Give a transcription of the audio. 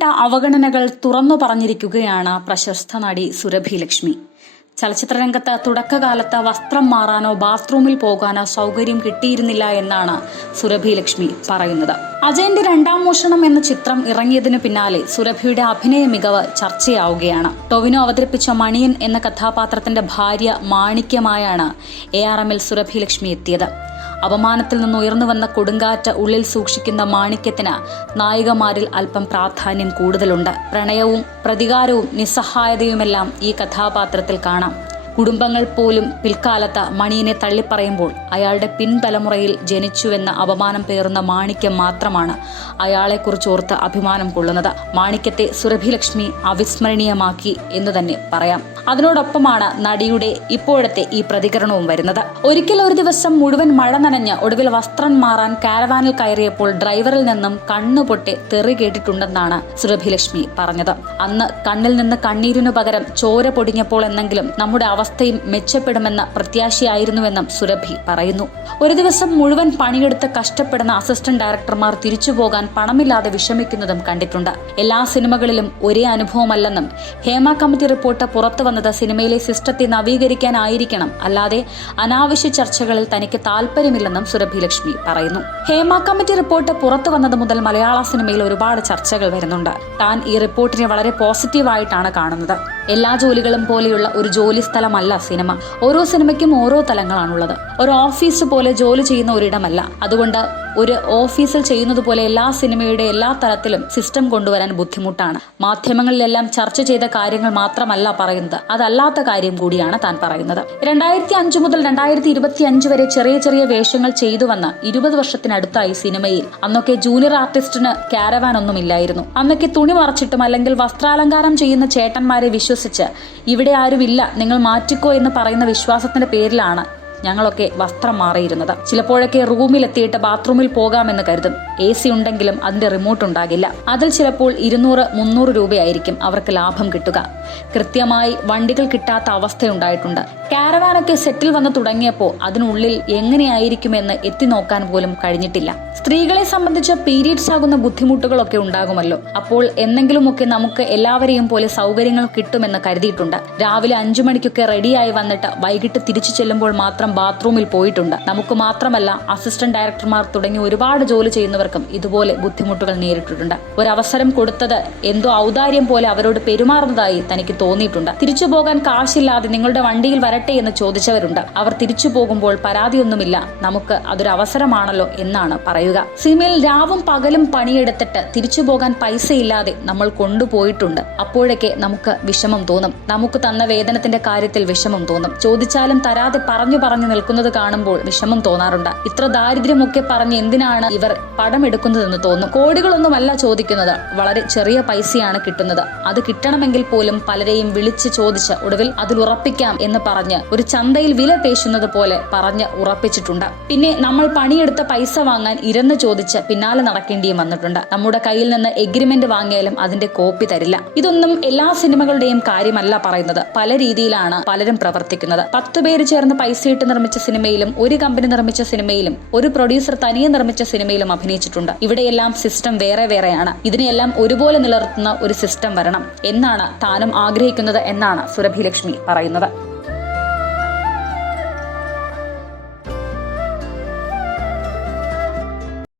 നേരിട്ട അവഗണനകൾ തുറന്നു പറഞ്ഞിരിക്കുകയാണ് പ്രശസ്ത നടി സുരഭി ലക്ഷ്മി. ചലച്ചിത്രരംഗത്ത് തുടക്കകാലത്ത് വസ്ത്രം മാറാനോ ബാത്റൂമിൽ പോകാനോ സൗകര്യം കിട്ടിയിരുന്നില്ല എന്നാണ് സുരഭി ലക്ഷ്മി പറയുന്നത്. അജയന്റെ രണ്ടാം മോഷണം എന്ന ചിത്രം ഇറങ്ങിയതിനു പിന്നാലെ സുരഭിയുടെ അഭിനയ മികവ് ചർച്ചയാവുകയാണ്. ടൊവിനോ അവതരിപ്പിച്ച മണിയൻ എന്ന കഥാപാത്രത്തിന്റെ ഭാര്യ മാണിക്യമായാണ് ARMൽ സുരഭി ലക്ഷ്മി എത്തിയത്. അപമാനത്തിൽ നിന്ന് ഉയർന്നു വന്ന കൊടുങ്കാറ്റ് ഉള്ളിൽ സൂക്ഷിക്കുന്ന മാണിക്യത്തിന് നായികമാരിൽ അല്പം പ്രാധാന്യം കൂടുതലുണ്ട്. പ്രണയവും പ്രതികാരവും നിസ്സഹായതയുമെല്ലാം ഈ കഥാപാത്രത്തിൽ കാണാം. കുടുംബങ്ങൾ പോലും പിൽക്കാലത്ത് മണിയനെ തള്ളിപ്പറയുമ്പോൾ അയാളുടെ പിൻതലമുറയിൽ ജനിച്ചുവെന്ന അപമാനം പേറുന്ന മാണിക്യം മാത്രമാണ് അയാളെക്കുറിച്ചോർത്ത് അഭിമാനം കൊള്ളുന്നത്. മാണിക്യത്തെ സുരഭി ലക്ഷ്മി അവിസ്മരണീയമാക്കി എന്ന് തന്നെ പറയാം. അതിനോടൊപ്പമാണ് നടിയുടെ ഇപ്പോഴത്തെ ഈ പ്രതികരണവും വരുന്നത്. ഒരിക്കൽ ഒരു ദിവസം മുഴുവൻ മഴ നനഞ്ഞ് ഒടുവിൽ വസ്ത്രം മാറാൻ കാരവാനിൽ കയറിയപ്പോൾ ഡ്രൈവറിൽ നിന്നും കണ്ണുപൊട്ടി തെറി കേട്ടിട്ടുണ്ടെന്നാണ് സുരഭി ലക്ഷ്മി പറഞ്ഞത്. അന്ന് കണ്ണിൽ നിന്ന് കണ്ണീരിനു പകരം ചോര പൊടിഞ്ഞപ്പോൾ എന്നെങ്കിലും നമ്മുടെ അവസ്ഥയും മെച്ചപ്പെടുമെന്ന പ്രത്യാശയായിരുന്നുവെന്നും സുരഭി പറയുന്നു. ഒരു ദിവസം മുഴുവൻ പണിയെടുത്ത് കഷ്ടപ്പെടുന്ന അസിസ്റ്റന്റ് ഡയറക്ടർമാർ തിരിച്ചുപോകാൻ പണമില്ലാതെ വിഷമിക്കുന്നതും കണ്ടിട്ടുണ്ട്. എല്ലാ സിനിമകളിലും ഒരേ അനുഭവമല്ലെന്നും ഹേമ കമ്മിറ്റി റിപ്പോർട്ട് പുറത്തു വന്നത് സിനിമയിലെ സിസ്റ്റത്തെ നവീകരിക്കാനായിരിക്കണം, അല്ലാതെ അനാവശ്യ ചർച്ചകളിൽ തനിക്ക് താല്പര്യമില്ലെന്നും സുരഭി ലക്ഷ്മി പറയുന്നു. ഹേമ കമ്മിറ്റി റിപ്പോർട്ട് പുറത്തു വന്നത് മുതൽ മലയാള സിനിമയിൽ ഒരുപാട് ചർച്ചകൾ വരുന്നുണ്ട്. താൻ ഈ റിപ്പോർട്ടിനെ വളരെ പോസിറ്റീവായിട്ടാണ് കാണുന്നത്. എല്ലാ ജോലികളും പോലെയുള്ള ഒരു ജോലി സ്ഥലമല്ല സിനിമ. ഓരോ സിനിമയ്ക്കും ഓരോ തലങ്ങളാണുള്ളത്. ഒരു ഓഫീസ് പോലെ ജോലി ചെയ്യുന്ന ഒരിടമല്ല. അതുകൊണ്ട് ഒരു ഓഫീസിൽ ചെയ്യുന്നത് പോലെ എല്ലാ സിനിമയുടെ എല്ലാ തലത്തിലും സിസ്റ്റം കൊണ്ടുവരാൻ ബുദ്ധിമുട്ടാണ്. മാധ്യമങ്ങളിലെല്ലാം ചർച്ച ചെയ്ത കാര്യങ്ങൾ മാത്രമല്ല പറയുന്നത്, അതല്ലാത്ത കാര്യം കൂടിയാണ് താൻ പറയുന്നത്. 2005 മുതൽ 2025 വരെ ചെറിയ ചെറിയ വേഷങ്ങൾ ചെയ്തുവന്ന് 20 വർഷത്തിനടുത്തായി സിനിമയിൽ. അന്നൊക്കെ ജൂനിയർ ആർട്ടിസ്റ്റിന് കാരവാൻ ഒന്നുമില്ലായിരുന്നു. അന്നൊക്കെ തുണി മറച്ചിട്ടും അല്ലെങ്കിൽ വസ്ത്രാലങ്കാരം ചെയ്യുന്ന ചേട്ടന്മാരെ വിശ്വസിച്ച് ഇവിടെ ആരുമില്ല, നിങ്ങൾ മാറ്റിക്കോ എന്ന് പറയുന്ന വിശ്വാസത്തിന്റെ പേരിലാണ് ഞങ്ങളൊക്കെ വസ്ത്രം മാറിയിരുന്നത്. ചിലപ്പോഴൊക്കെ റൂമിലെത്തിയിട്ട് ബാത്റൂമിൽ പോകാമെന്ന് കരുതും. AC ഉണ്ടെങ്കിലും അതിന്റെ റിമോട്ട് ഉണ്ടാകില്ല. അതിൽ ചിലപ്പോൾ 200-300 രൂപയായിരിക്കും അവർക്ക് ലാഭം കിട്ടുക. കൃത്യമായി വണ്ടികൾ കിട്ടാത്ത അവസ്ഥയുണ്ടായിട്ടുണ്ട്. കാരവാനൊക്കെ സെറ്റിൽ വന്ന് തുടങ്ങിയപ്പോൾ അതിനുള്ളിൽ എങ്ങനെയായിരിക്കുമെന്ന് എത്തി നോക്കാൻ പോലും കഴിഞ്ഞിട്ടില്ല. സ്ത്രീകളെ സംബന്ധിച്ച് പീരീഡ്സ് ആകുന്ന ബുദ്ധിമുട്ടുകളൊക്കെ ഉണ്ടാകുമല്ലോ. അപ്പോൾ എന്തെങ്കിലുമൊക്കെ നമുക്ക് എല്ലാവരെയും പോലെ സൗകര്യങ്ങൾ കിട്ടുമെന്ന് കരുതിയിട്ടുണ്ട്. രാവിലെ 5 മണിക്കൊക്കെ റെഡിയായി വന്നിട്ട് വൈകിട്ട് തിരിച്ചു ചെല്ലുമ്പോൾ മാത്രം ബാത്റൂമിൽ പോയിട്ടുണ്ട്. നമുക്ക് മാത്രമല്ല, അസിസ്റ്റന്റ് ഡയറക്ടർമാർ തുടങ്ങി ഒരുപാട് ജോലി ചെയ്യുന്നവർക്കും ഇതുപോലെ ബുദ്ധിമുട്ടുകൾ നേരിട്ടിട്ടുണ്ട്. ഒരവസരം കൊടുത്തത് എന്തോ ഔദാര്യം പോലെ അവരോട് പെരുമാറുന്നതായി തനിക്ക് തോന്നിയിട്ടുണ്ട്. തിരിച്ചു പോകാൻ കാശില്ലാതെ നിങ്ങളുടെ വണ്ടിയിൽ വരട്ടെ എന്ന് ചോദിച്ചവരുണ്ട്. അവർ തിരിച്ചു പോകുമ്പോൾ പരാതിയൊന്നുമില്ല, നമുക്ക് അതൊരു അവസരമാണല്ലോ എന്നാണ് പറയുക. സിനിമയിൽ രാവും പകലും പണിയെടുത്തിട്ട് തിരിച്ചു പോകാൻ പൈസയില്ലാതെ നമ്മൾ കൊണ്ടുപോയിട്ടുണ്ട്. അപ്പോഴൊക്കെ നമുക്ക് വിഷമം തോന്നും. നമുക്ക് തന്ന വേതനത്തിന്റെ കാര്യത്തിൽ വിഷമം തോന്നും. ചോദിച്ചാലും തരാതെ പറഞ്ഞു നിൽക്കുന്നത് കാണുമ്പോൾ വിഷമം തോന്നാറുണ്ട്. ഇത്ര ദാരിദ്ര്യമൊക്കെ പറഞ്ഞ് എന്തിനാണ് ഇവർ പടം എടുക്കുന്നതെന്ന് തോന്നും. കോടികളൊന്നുമല്ല ചോദിക്കുന്നത്, വളരെ ചെറിയ പൈസയാണ് കിട്ടുന്നത്. അത് കിട്ടണമെങ്കിൽ പോലും പലരെയും വിളിച്ച് ചോദിച്ച് ഒടുവിൽ അതിൽ ഉറപ്പിക്കാം എന്ന് പറഞ്ഞ് ഒരു ചന്തയിൽ വില പേശുന്നത് പോലെ പറഞ്ഞ് ഉറപ്പിച്ചിട്ടുണ്ട്. പിന്നെ നമ്മൾ പണിയെടുത്ത പൈസ വാങ്ങാൻ ഇരന്ന് ചോദിച്ച് പിന്നാലെ നടക്കേണ്ടിയും വന്നിട്ടുണ്ട്. നമ്മുടെ കയ്യിൽ നിന്ന് എഗ്രിമെന്റ് വാങ്ങിയാലും അതിന്റെ കോപ്പി തരില്ല. ഇതൊന്നും എല്ലാ സിനിമകളുടെയും കാര്യമല്ല പറയുന്നത്. പല രീതിയിലാണ് പലരും പ്രവർത്തിക്കുന്നത്. 10 പേര് ചേർന്ന് പൈസ ഇട്ട് നിർമ്മിച്ച സിനിമയിലും, ഒരു കമ്പനി നിർമ്മിച്ച സിനിമയിലും, ഒരു പ്രൊഡ്യൂസർ തനിയെ നിർമ്മിച്ച സിനിമയിലും അഭിനയിച്ചിട്ടുണ്ട്. ഇവിടെയെല്ലാം സിസ്റ്റം വേറെ വേറെയാണ്. ഇതിനെയെല്ലാം ഒരുപോലെ നിലനിർത്തുന്ന ഒരു സിസ്റ്റം വരണം എന്നാണ് താനും ആഗ്രഹിക്കുന്നത് എന്നാണ് സുരഭി ലക്ഷ്മി പറയുന്നത്.